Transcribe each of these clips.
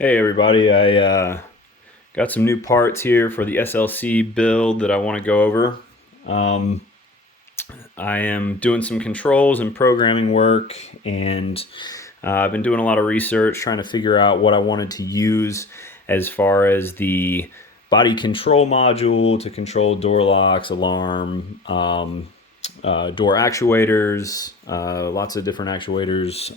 Hey everybody, I got some new parts here for the SLC build that I want to go over. Um, I am doing some controls and programming work, and I've been doing a lot of research trying to figure out what I wanted to use as far as the body control module to control door locks, alarm, door actuators, lots of different actuators.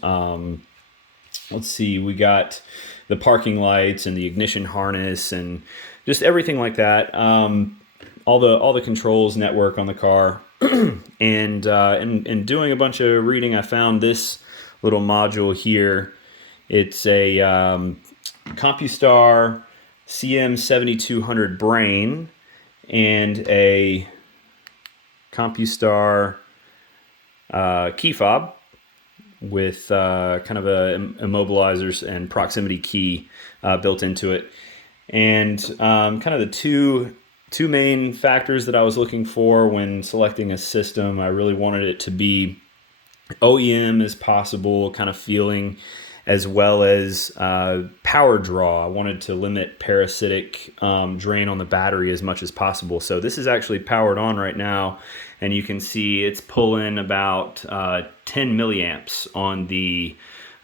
Let's see, we got the parking lights and the ignition harness and just everything like that. All the controls network on the car. And in doing a bunch of reading, I found this little module here. It's a Compustar CM7200 brain and a Compustar key fob with kind of a immobilizers and proximity key built into it. And kind of the two main factors that I was looking for when selecting a system, I really wanted it to be OEM as possible, kind of feeling, as well as power draw. I wanted to limit parasitic drain on the battery as much as possible. So this is actually powered on right now, and you can see it's pulling about 10 milliamps on the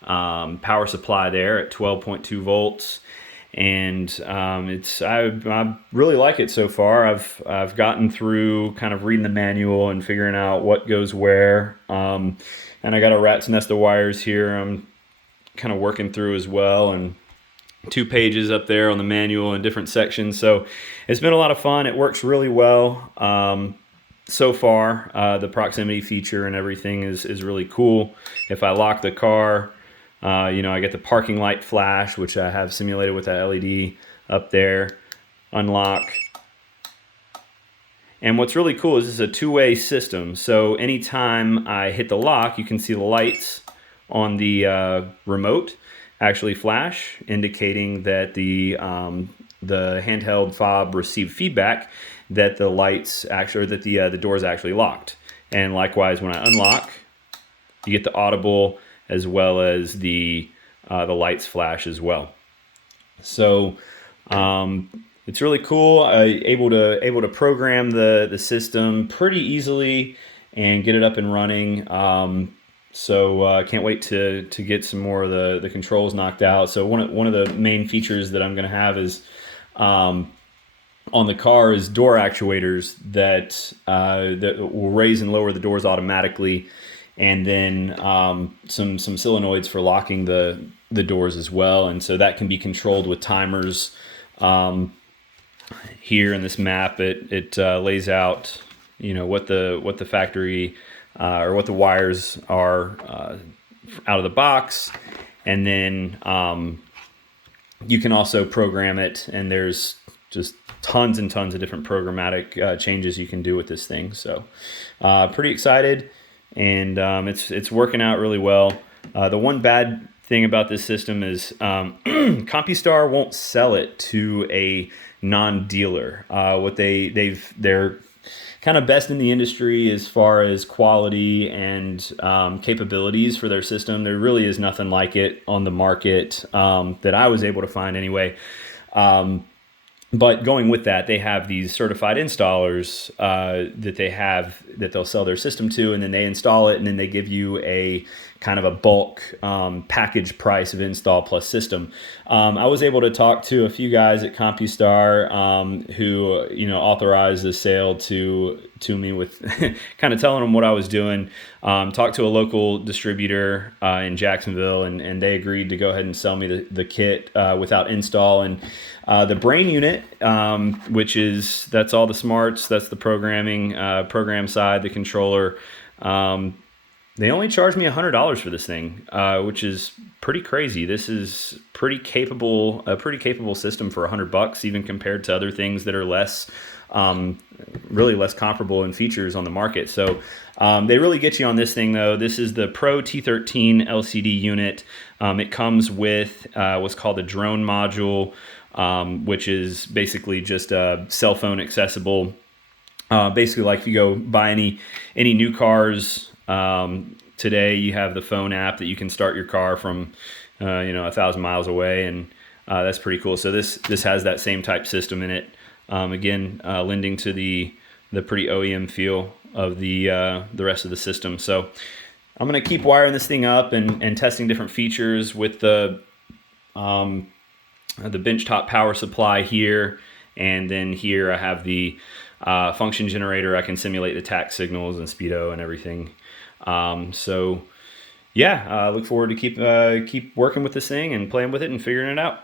power supply there at 12.2 volts. And I really like it so far. I've gotten through kind of reading the manual and figuring out what goes where. And I got a rat's nest of wires here I'm kind of working through as well, and 2 pages up there on the manual in different sections. So it's been a lot of fun. It works really well so far. The proximity feature and everything is really cool. If I lock the car, I get the parking light flash, which I have simulated with that LED up there. Unlock. And what's really cool is this is a two-way system. So anytime I hit the lock, you can see the lights on the remote actually flash, indicating that the handheld fob received feedback that the lights actually, or that the door's actually locked. And likewise, when I unlock, you get the audible as well as the lights flash as well. So it's really cool. Able to program the system pretty easily and get it up and running. So I can't wait to get some more of the controls knocked out. So one of the main features that I'm going to have is on the car is door actuators that will raise and lower the doors automatically, and then some solenoids for locking the doors as well. And so that can be controlled with timers. Here in this map, it lays out what the factory or what the wires are out of the box, and then you can also program it, and there's just tons and tons of different programmatic changes you can do with this thing. So pretty excited, and it's working out really well. The one bad thing about this system is Compustar won't sell it to a non-dealer. They're kind of best in the industry as far as quality and capabilities for their system. There really is nothing like it on the market that I was able to find anyway. But going with that, they have these certified installers that they'll sell their system to, and then they install it, and then they give you a kind of a bulk package price of install plus system. I was able to talk to a few guys at Compustar who authorized the sale to me with kind of telling them what I was doing. Talked to a local distributor in Jacksonville, and they agreed to go ahead and sell me the kit without install. And the brain unit, that's all the smarts, that's the program side, the controller. They only charged me $100 for this thing, which is pretty crazy. This is a pretty capable system for $100, even compared to other things that are really less comparable in features on the market. So they really get you on this thing, though. This is the Pro T13 LCD unit. It comes with what's called a drone module, which is basically just a cell phone accessible. Basically, like if you go buy any new cars. Today you have the phone app that you can start your car from 1,000 miles away, and That's pretty cool. So this has that same type system in it. Again, lending to the pretty OEM feel of the rest of the system. So I'm gonna keep wiring this thing up and testing different features with the benchtop power supply here, and then here I have the function generator. I can simulate the tach signals and speedo and everything. So yeah, look forward to keep working with this thing and playing with it and figuring it out.